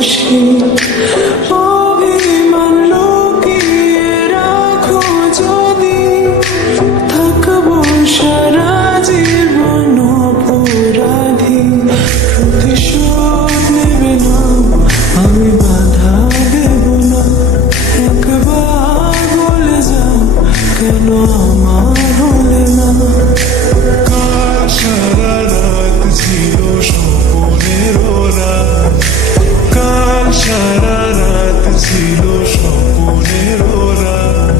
ভালোবাসি অভিমান লুকিয়ে রাখো যদি থাকবো সারা জীবন অপরাধী প্রতিশোধ নেবে না আমি বাধা দেব না একবার বলে যাও কেন আমার হলে না কাল সারা রাত ছিল স্বপ্নের রাত কাল সারা রাত ছিল স্বপ্নের রাত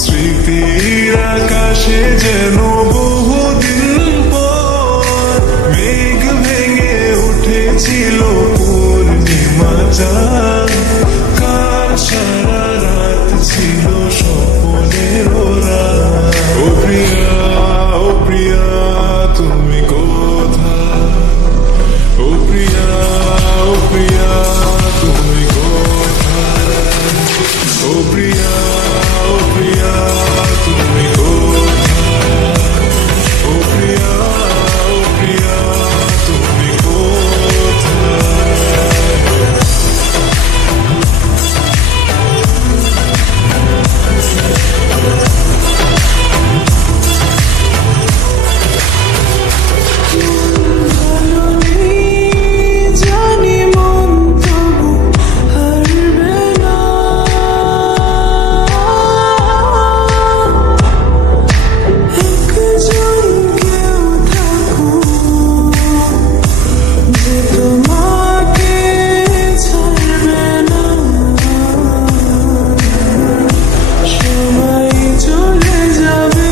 স্মৃতির আকাশে যেন বহুদিন পর মেঘ ভেঙে উঠেছিল পূর্ণিমা চাঁদ কাল সারা রাত ছিল স্বপ্নের রাত ও প্রিয়া তুমি কোথায় ও প্রিয়া তুমি কোথায় ও প্রিয়া তুমি কোথায় ও প্রিয়া তুমি কোথায় জানি মন তবু হারবে না একজন কেউ থাকুক যে তোমাকে ছাড়বে না সবাই চলে যাবে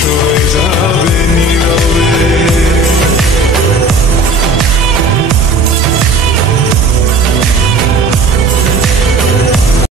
সয়ে যাবে